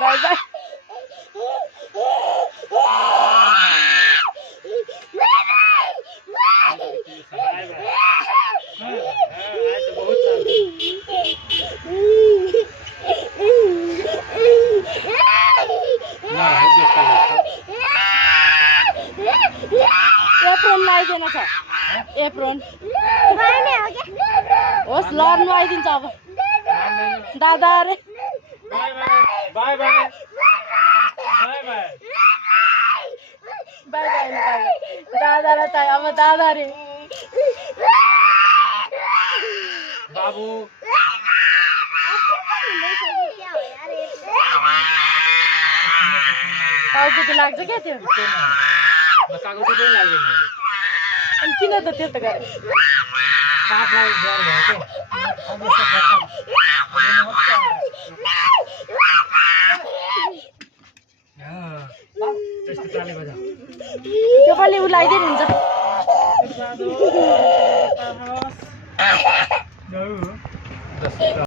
by by Ephron लगाइदिएन छ Ephron होस् लड्नु आइदिन्छ अब दादा अरे by by by by by दादा र चाहिँ अब दादा रे बाबु टाउको लाग्छ क्या त्यो कागज पनि लाग्दैन अनि किन त त्यस्तो गरे साथलाई डर भयो त्यस्तो चाले बजा त्यो पनि उ लगाइदिनु हुन्छ